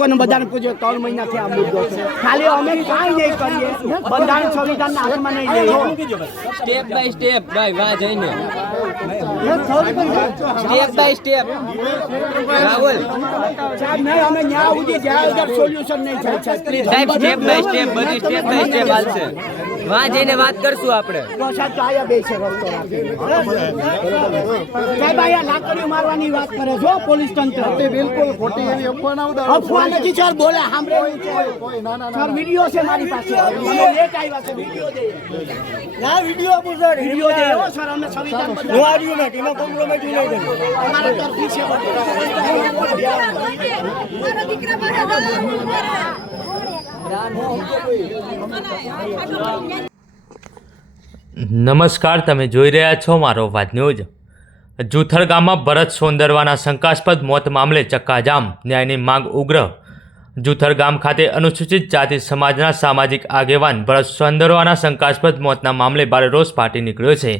કોને બધાને પૂછ્યો 3 મહિનાથી આ મુદ્દો છે ખાલી અમે કાંઈ નહીં કરીએ બંધારણ સંવિધાનના હાથમાં નહીં લઈએ સ્ટેપ બાય સ્ટેપ ભાઈ વાહ જઈને સ્ટેપ બાય સ્ટેપ રાહુલ સાહેબ નહીં અમે ન્યાય ઉડી જ્યાં સોલ્યુશન નહીં થાય સાહેબ સ્ટેપ બાય સ્ટેપ બધી સ્ટેપ બાય સ્ટેપ હાલશે વાહ જઈને વાત કરશું આપણે સાહેબ તો આયા બે છે રસ્તો સાહેબ આયા લાકડીઓ મારવાની વાત કરે છો પોલીસ તંત્ર બિલકુલ ખોટી એવી અફવા નથી સર બોલે સાંભળેલું છે સર વિડિયો છે મારી પાસે મને લેટ આવ્યા છે વિડિયો દે ના વિડિયો આપો સર વિડિયો દે સર અમે સંવિધાન નો આર્યુ નથી એમાં કોમ્પ્રોમાઇઝ નહીં દે અમારા તરફી છે મારો દીકરા મારા નમસ્કાર, તમે જોઈ રહ્યા છો મારો વાત ન્યૂઝ। જુથર ગામમાં ભરત સોંદરવાના શંકાસ્પદ મોત મામલે ચક્કાજામ, ન્યાયની માંગ ઉગ્ર। જુથર ગામ ખાતે અનુસૂચિત જાતિ સમાજના સામાજિક આગેવાન ભરત સોંદરવાના શંકાસ્પદ મોતના મામલે ભારે રોષ ફાટી નીકળ્યો છે।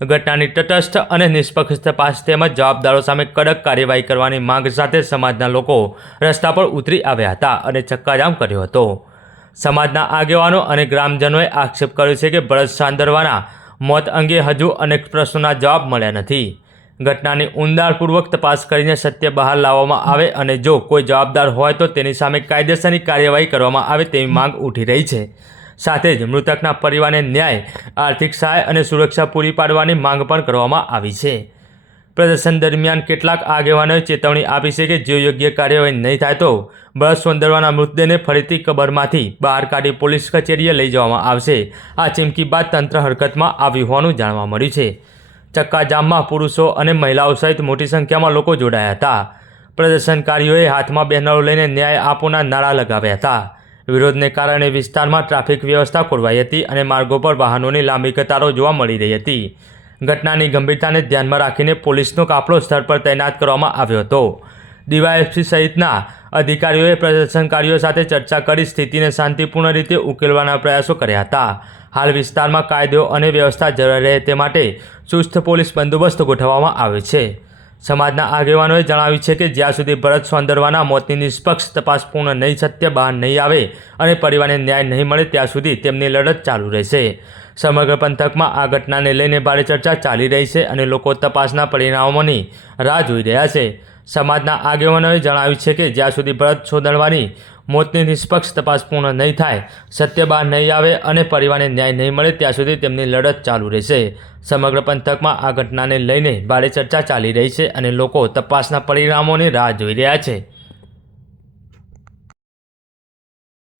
ઘટનાની તટસ્થ અને નિષ્પક્ષ તપાસ તેમજ જવાબદારો સામે કડક કાર્યવાહી કરવાની માંગ સાથે સમાજના લોકો રસ્તા પર ઉતરી આવ્યા હતા અને ચક્કાજામ કર્યો હતો। સમાજના આગેવાનો અને ગ્રામજનોએ આક્ષેપ કર્યો છે કે ભરત સોંદરવાના મોત અંગે હજુ અનેક પ્રશ્નોના જવાબ મળ્યા નથી। ઘટનાની ઊંડાણપૂર્વક તપાસ કરીને સત્ય બહાર લાવવામાં આવે અને જો કોઈ જવાબદાર હોય તો તેની સામે કાયદેસરની કાર્યવાહી કરવામાં આવે તેવી માંગ ઉઠી રહી છે। સાથે જ મૃતકના પરિવારને ન્યાય, આર્થિક સહાય અને સુરક્ષા પૂરી પાડવાની માંગ પણ કરવામાં આવી છે। પ્રદર્શન દરમિયાન કેટલાક આગેવાનોએ ચેતવણી આપી છે કે જો યોગ્ય કાર્યવાહી નહીં થાય તો ભરત સોંદરવાના મૃતદેહને ફરીથી કબરમાંથી બહાર કાઢી પોલીસ કચેરીએ લઈ જવામાં આવશે। આ ચીમકી બાદ તંત્ર હરકતમાં આવ્યું હોવાનું જાણવા મળ્યું છે। ચક્કાજામમાં પુરુષો અને મહિલાઓ સહિત મોટી સંખ્યામાં લોકો જોડાયા હતા। પ્રદર્શનકારીઓએ હાથમાં બેનરો લઈને ન્યાય આપોના નારા લગાવ્યા હતા। વિરોધને કારણે વિસ્તારમાં ટ્રાફિક વ્યવસ્થા ખોરવાઈ હતી અને માર્ગો પર વાહનોની લાંબી કતારો જોવા મળી રહી હતી। ઘટનાની ગંભીરતાને ધ્યાનમાં રાખીને પોલીસનો કાફલો સ્થળ પર તૈનાત કરવામાં આવ્યો હતો। ડીવાયએસપી સહિતના અધિકારીઓએ પ્રદર્શનકારીઓ સાથે ચર્ચા કરી સ્થિતિને શાંતિપૂર્ણ રીતે ઉકેલવાના પ્રયાસો કર્યા હતા। હાલ વિસ્તારમાં કાયદો અને વ્યવસ્થા જળવાઈ રહે તે માટે ચુસ્ત પોલીસ બંદોબસ્ત ગોઠવવામાં આવ્યો છે। સમાજના આગેવાનોએ જણાવ્યું છે કે જ્યાં સુધી ભરત સોંદરવાના મોતની નિષ્પક્ષ તપાસ પૂર્ણ નહીં, સત્ય બહાર નહીં આવે અને પરિવારને ન્યાય નહીં મળે ત્યાં સુધી તેમની લડત ચાલુ રહેશે। સમગ્ર પંથકમાં આ ઘટનાને લઈને ભારે ચર્ચા ચાલી રહી છે અને લોકો તપાસના પરિણામોની રાહ જોઈ રહ્યા છે। સમાજના આગેવાનોએ જણાવ્યું છે કે જ્યાં સુધી ભરત સોંદરવાની મોતની નિષ્પક્ષ તપાસ પૂર્ણ નહીં થાય, સત્ય બહાર નહીં આવે અને પરિવારને ન્યાય નહીં મળે ત્યાં સુધી તેમની લડત ચાલુ રહેશે। સમગ્ર પંથકમાં આ ઘટનાને લઈને ભારે ચર્ચા ચાલી રહી છે અને લોકો તપાસના પરિણામોની રાહ જોઈ રહ્યા છે।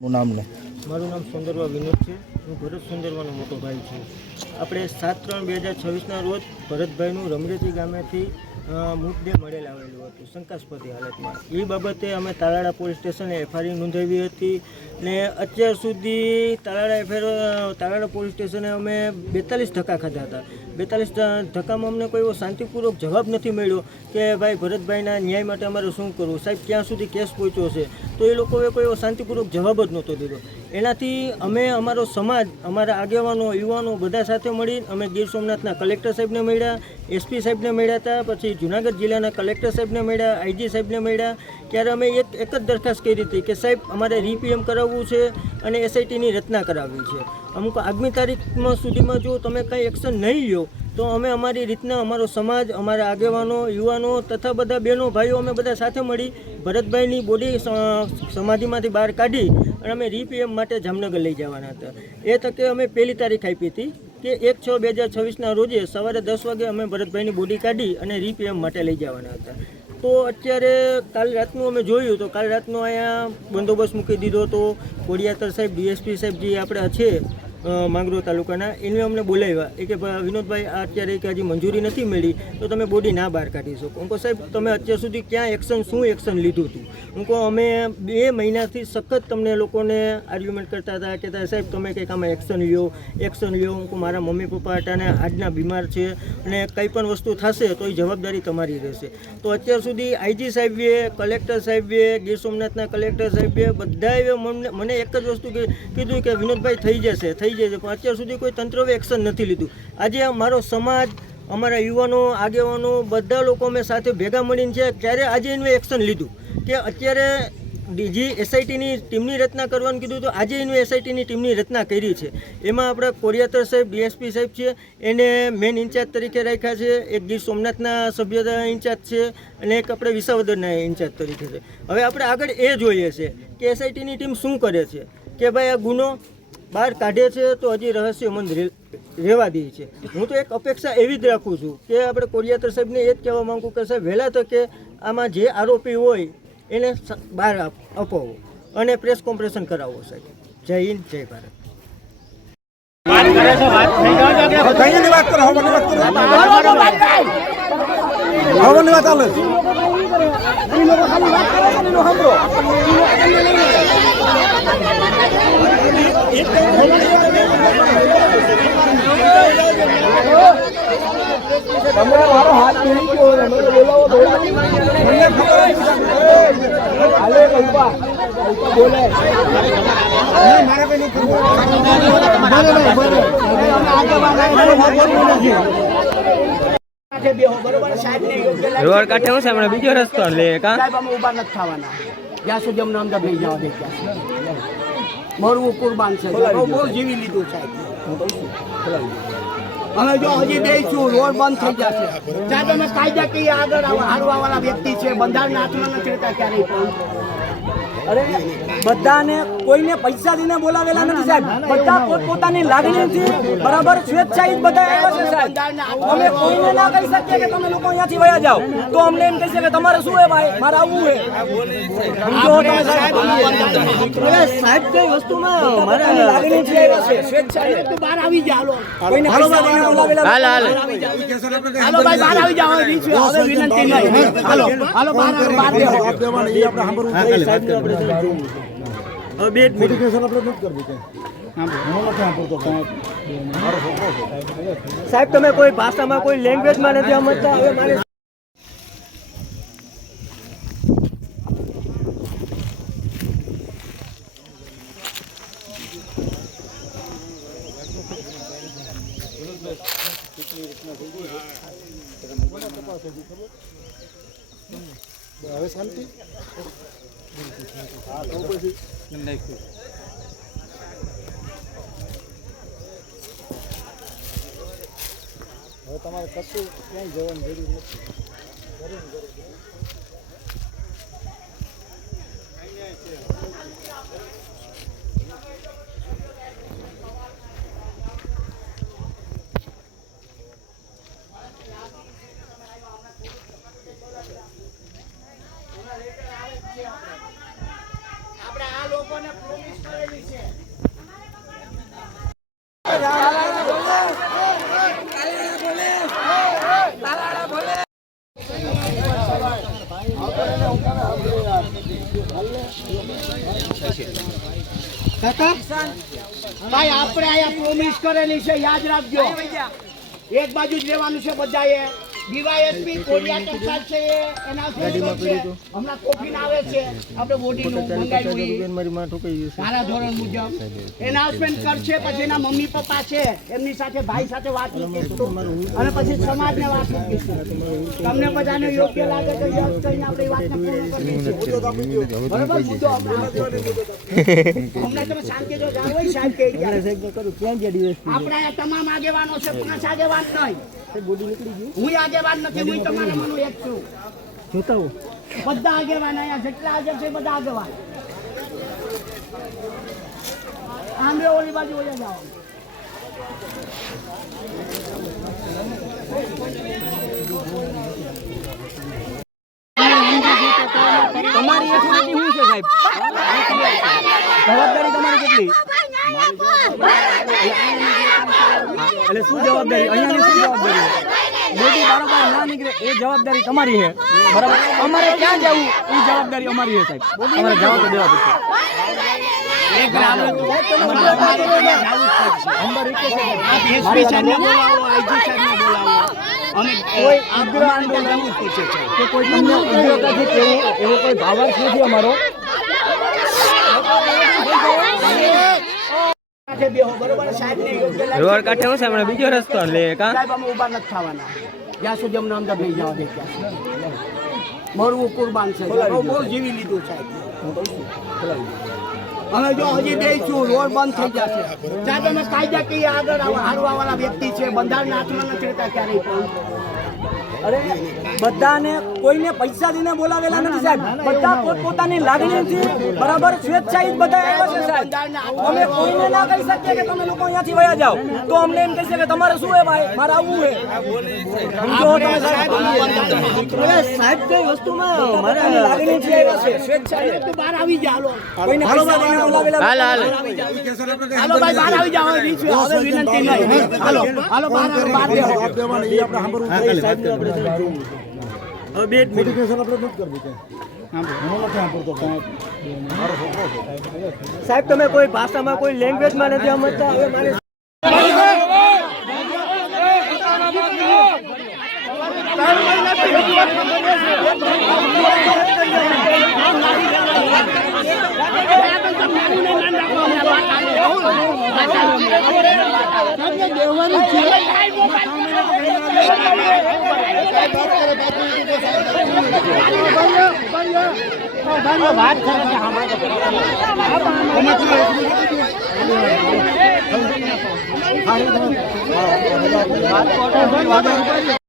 મારું નામ સોંદરવા વિનોદ છે। હું ભરત સોંદરવાનો મોટો ભાઈ છું। આપણે 7/3/2026ના રોજ ભરતભાઈનું રમરેજી ગામેથી મૃતદેહ મળેલ આવેલું હતું શંકાસ્પદ હાલતમાં। એ બાબતે અમે તાલાળા પોલીસ સ્ટેશને એફઆઈઆર નોંધાવી હતી ને અત્યાર સુધી તાલાળા પોલીસ સ્ટેશને અમે 42 ધક્કા ખાધા હતા। 42 ધક્કામાં અમને કોઈ એવો શાંતિપૂર્વક જવાબ નથી મળ્યો કે ભાઈ ભરતભાઈના ન્યાય માટે અમારે શું કરવું, સાહેબ ક્યાં સુધી કેસ પહોંચ્યો છે, તો એ લોકોએ કોઈ એવો શાંતિપૂર્વક જવાબ જ નહોતો દીધો। એનાથી અમે અમારો સમાજ, અમારા આગેવાનો, યુવાનો બધા સાથે મળી અમે ગીર સોમનાથના કલેક્ટર સાહેબને મળ્યા, એસપી સાહેબને મળ્યા હતા, પછી જૂનાગઢ જિલ્લાના કલેક્ટર સાહેબને મળ્યા, આઈજી સાહેબને મળ્યા। ત્યારે અમે એક જ દરખાસ્ત કરી હતી કે સાહેબ અમારે રીપીએમ કરાવવું છે અને એસઆઈટીની રચના કરાવવી છે। અમુક આગમી તારીખમાં સુધીમાં જો તમે કંઈ એક્શન નહીં લ્યો તો અમે અમારી રીતના અમારો સમાજ, અમારા આગેવાનો, યુવાનો તથા બધા બહેનો ભાઈઓ અમે બધા સાથે મળી ભરતભાઈની બોડી સમાધિમાંથી બહાર કાઢી અને અમે રીપીએમ માટે જામનગર લઈ જવાના હતા। એ તકે અમે પહેલી તારીખ આપી હતી કે 1/6/2026ના રોજે સવારે 10 વાગે અમે ભરતભાઈની બોડી કાઢી અને રીપીએમ માટે લઈ જવાના હતા। તો અત્યારે કાલ રાતનું અમે જોયું તો કાલ રાતનો અહીંયા બંદોબસ્ત મૂકી દીધો હતો। કોડિયાતર સાહેબ, ડીએસપી સાહેબ જે આપણે છે માંગરોળ તાલુકાના, એને અમને બોલાવ્યા એ કે વિનોદભાઈ આ અત્યારે કે હજી મંજૂરી નથી મળી તો તમે બોડી ના બહાર કાઢી શકો। હું કહું સાહેબ તમે અત્યાર સુધી ક્યાં શું એક્શન લીધું હતું? હું કહું અમે 2 મહિનાથી સખત તમને લોકોને આર્ગ્યુમેન્ટ કરતા હતા કે સાહેબ તમે કંઈક આમાં એક્શન લ્યો। હું કહું મારા મમ્મી પપ્પા હટાને આજના બીમાર છે અને કંઈ પણ વસ્તુ થશે તો એ જવાબદારી તમારી રહેશે। તો અત્યાર સુધી આઈજી સાહેબે, કલેક્ટર સાહેબે, ગીર સોમનાથના કલેક્ટર સાહેબે બધાએ મને એક જ વસ્તુ કીધું કે વિનોદભાઈ થઈ જશે પણ અત્યાર સુધી કોઈ તંત્રએ એક્શન નથી લીધું। આજે મારો સમાજ, અમારા યુવાનો, આગેવાનો બધા લોકો અમે સાથે ભેગા મળીને છે ત્યારે આજે એનું એક્શન લીધું કે અત્યારે જે એસઆઈટીની ટીમની રચના કરવાનું કીધું તો આજે એનું એસઆઈટીની ટીમની રચના કરી છે. એમાં આપણે કોરિયાતર સાહેબ ડીએસપી સાહેબ છે એને મેન ઇન્ચાર્જ તરીકે રાખ્યા છે, એક ગીર સોમનાથના સભ્ય ઇન્ચાર્જ છે અને એક આપણે વિસાવદરના ઇન્ચાર્જ તરીકે છે. હવે આપણે આગળ એ જોઈએ છે કે એસઆઈટીની ટીમ શું કરે છે કે ભાઈ આ ગુનો બહાર કાઢે છે તો હજી રહસ્યમંદ રહેવા દે છે. હું તો એક અપેક્ષા એવી જ રાખું છું કે આપણે કોરિયાતર સાહેબને એ જ કહેવા માંગુ કે સાહેબ વહેલા તકે આમાં જે આરોપી હોય એને બહાર અપાવો અને પ્રેસ કોન્ફરન્સ કરાવો સાહેબ. જય હિન્દ, જય ભારત. મારો હાથ નહીં બોલાવો બોલે રોડ કાંઠે હું છે હમણાં બીજો રસ્તો લે કા સાહેબ અમે ઉભા નથી થવાના જ્યાં સુધી અમને અંદર લઈ જવા દે ત્યાં મરવું કુરબાન છે. બહુ જીવી લીધું સાહેબ. અમે જો હજી બેસું રોડ બંધ થઈ જશે સાહેબ. અમે કાયદાકીય આગળ હારવા વાળા વ્યક્તિ છે, બંધારણના હાથમાં નથી રહેતા ક્યારેય પણ. અરે બધાને કોઈને પૈસા દઈને બોલાવેલા નથી સાહેબ. બધા પોતપોતાની લાગણીથી બરાબર સ્વેચ્છાએ જ બધા આવ્યા છે સાહેબ. અમે કોઈને ના કહી શકીએ કે તમે લોકો અહીંયાથી વયા જાઓ, તો અમને એમ કહીશે કે તમારે શું હે ભાઈ, મારે આવવું હે. સાહેબ કઈ વસ્તુમાં મારા લાગણીથી આવ્યા છે, સ્વેચ્છાએ તો બહાર આવી જાઓ. કોઈને પૈસા દઈને બોલાવેલા હાલ હાલો ભાઈ બહાર આવી જાઓ. હવે વિનંતી નહીં. હાલો હાલો બહાર બેહો. સાહેબ તમે કોઈ ભાષામાં કોઈ લેંગ્વેજમાં નથી સમજતા. હવે મારે હવે શાંતિ હવે તમારે કશું ક્યાંય જવાની જરૂર નથી. આપણે આ લોકોને પ્રોમિસ કરેલી છે. ભાઈ આપણે અહીંયા પ્રોમિસ કરેલી છે, યાદ રાખજો. એક બાજુ જ રહેવાનું છે બધાએ. ડીવાયએસપી કોરિયાતર સાહેબ છે એનાઉન્સમેન્ટ છે. હમણાં કોફીન આવે છે, આપણે બોડીનું મંગાવ્યું સારા ધોરણ મુજબ એનાઉન્સમેન્ટ કરશે. પછી એના મમ્મી પપ્પા છે એમની સાથે ભાઈ સાથે વાત મૂકીશું અને પછી સમાજને વાત મૂકીશું. તમને બધાને યોગ્ય લાગે તો યસ કરીને આપણે વાતને પૂર્ણ કરીશું. બરાબર મુદ્દો અમને તમે શાંતિ જો જાવ હોય સાહેબ કે આપણે તમામ આગેવાનો છે, 5 આગેવાન નહીં. હું આગેવાન નથી, હું તમારા મનો એક છું. જોતા બધા આગેવાન અહીંયા જેટલા હાજર છે બધા આગેવાન. આંબે ઓલી બાજુ વયા જાઓ. તમારી એથોરિટી શું છે સાહેબ? જવાબદારી તમારી કેટલી? એટલે શું જવાબદારી? અહીંયાની શું જવાબદારી? બોડી બરાબર ના નીકળે એ જવાબદારી તમારી છે, બરાબર. અમારે ક્યાં જવું એ જવાબદારી અમારી છે સાહેબ. અમારે જવા તો દેવા પડશે. કોઈ ઉગ્ર આંદોલન કે કોઈ તમને ઉગ્રતાથી એવો કોઈ ભાવાર્થ નથી અમારો. રોડ કાંઠે હું છે હમણાં બીજો રસ્તો લે કા સાહેબ અમે ઉભા નથી થવાના જ્યાં સુધી અમને અંદર લઈ જવા દે ત્યાં. મરવું કુરબાન છે. બહુ જીવી લીધું સાહેબ. હવે જો હજી દઈશું રોડ બંધ થઈ જશે ત્યાં તમે કાયદાકીય આગળ હારવા વાળા વ્યક્તિ છે બંધારણના હાથમાં નથી રહેતા ક્યારેય પણ અરે બધાને કોઈને પૈસા દઈને બોલાવેલા નથી સાહેબ, બધા પોતપોતાની લાગણીથી બરાબર સ્વેચ્છાએ બધા આવ્યા છે સાહેબ. અમે કોઈને ના કહી શકીએ કે તમે લોકો અહીંયાથી વયા જાઓ, તો અમને એમ કહેશે કે તમારે શું હે ભાઈ, મારે આવવું હે. સમજો તમે સાહેબ, સાહેબ કઈ વસ્તુમાં મારે લાગણીથી આવ્યા છે સ્વેચ્છાએ. તું બહાર આવી જા હાલો કોઈને પૈસા દઈને બોલાવેલા હાલ હાલ હાલો ભાઈ બહાર આવી જાઓ હવે વિનંતી નહીં હાલો હાલો બહાર બેહો હવે બે જ મિનિટ સાહેબ, તમે કોઈ ભાષામાં કોઈ લેંગ્વેજમાં નથી સમજતા. હવે મારે